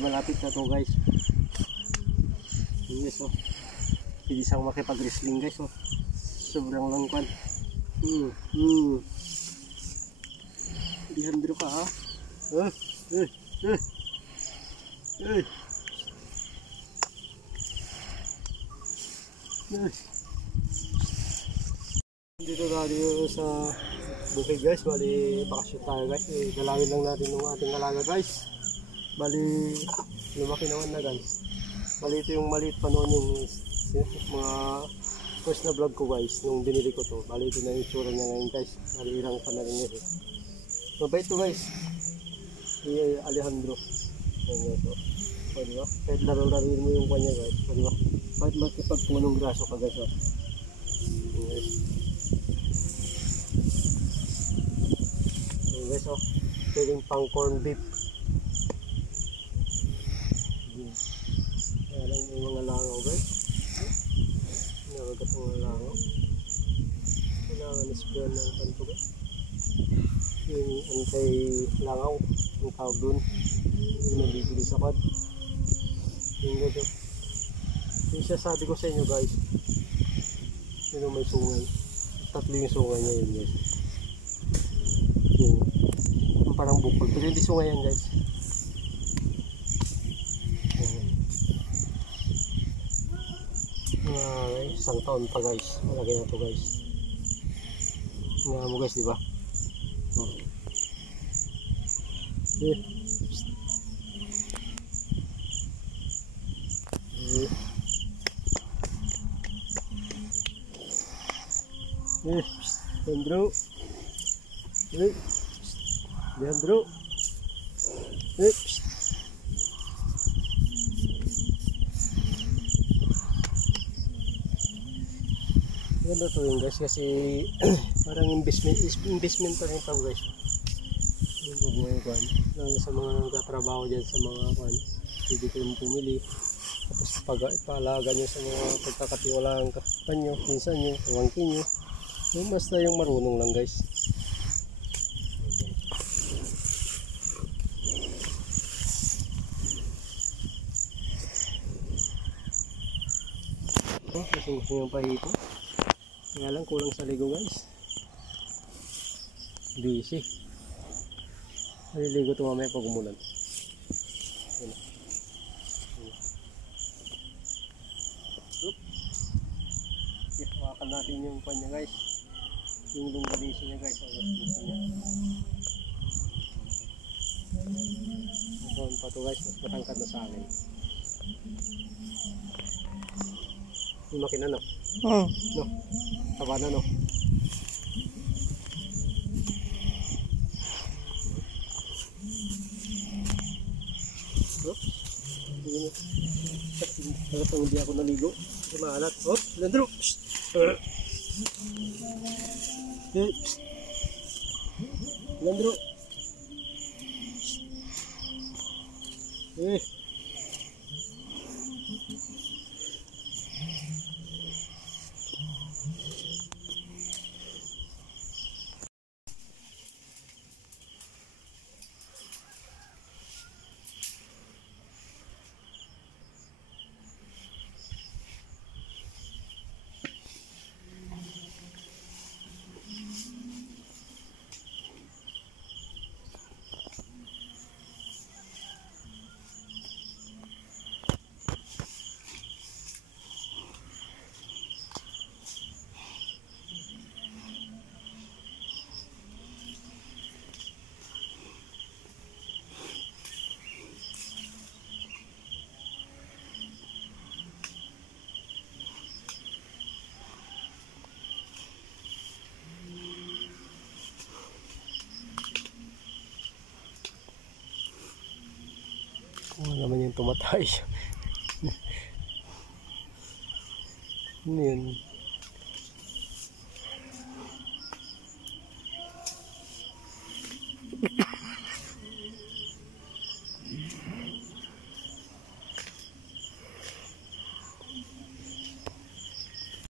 Malapit na to guys. Yes, oh. Hindi siyang makipag-wrestling guys, oh. Sobrang langkan. Alejandro ka ha. Dito tayo sa bukid guys. Bali bakasyon tayo guys. Dalawin lang natin yung ating alaga guys. Bali lumaki naman na guys. Bali ito yung maliit pa noon yung mga first na vlog ko guys nung binili ko to. Bali ito na yung itsura niya ngayon guys. Bali ilang pa na rin yun. Mabait to guys. Si Alejandro. Ayan guys, oh. O diba? Kahit laro-laruin mo yung kanya guys. O diba? Kahit makipagpunong graso ka guys, oh. Ayan guys. Ayan guys, oh. Pwedeng pang corn beef. Ayan yung mga langaw guys. Nakagat mga langaw. Kailangan isprayan ng kanto guys. Yung anti-langaw. Yung tawag dun. Yung nabibili sa kod. Yung gado. Yung sasabi ko sa inyo guys. Yun yung may sungay. Tatlo yung sungay niya yun guys. Yung parang bukol. Pero hindi sungay yan guys. Isang taon pa guys. Malaki na to guys. Nga mo guys, diba? Leandro. Leandro. Ganda to yun guys kasi parang investment pa rin ito guys. Yung bubuhay ko sa mga nagtatrabaho dyan sa mga kwan, pwede kayong pumili tapos pag-ipaalaga nyo sa mga pagkakatiwalaan kanyo, pinsan nyo, pamangkin nyo, yung basta yung marunong lang guys. Kasi yung pahito kaya lang kulang sa ligo guys. Busy. Maliligo ito mamaya pag umulan. Hawakan natin yung pan niya guys. Yung longganisa niya guys. Ito pa ito guys. Mas matangkad na sa akin. Yung makina no? No? Taba na no? Pag hindi ako naligo maalat. Leandro. Leandro. tumatay. Ano yun?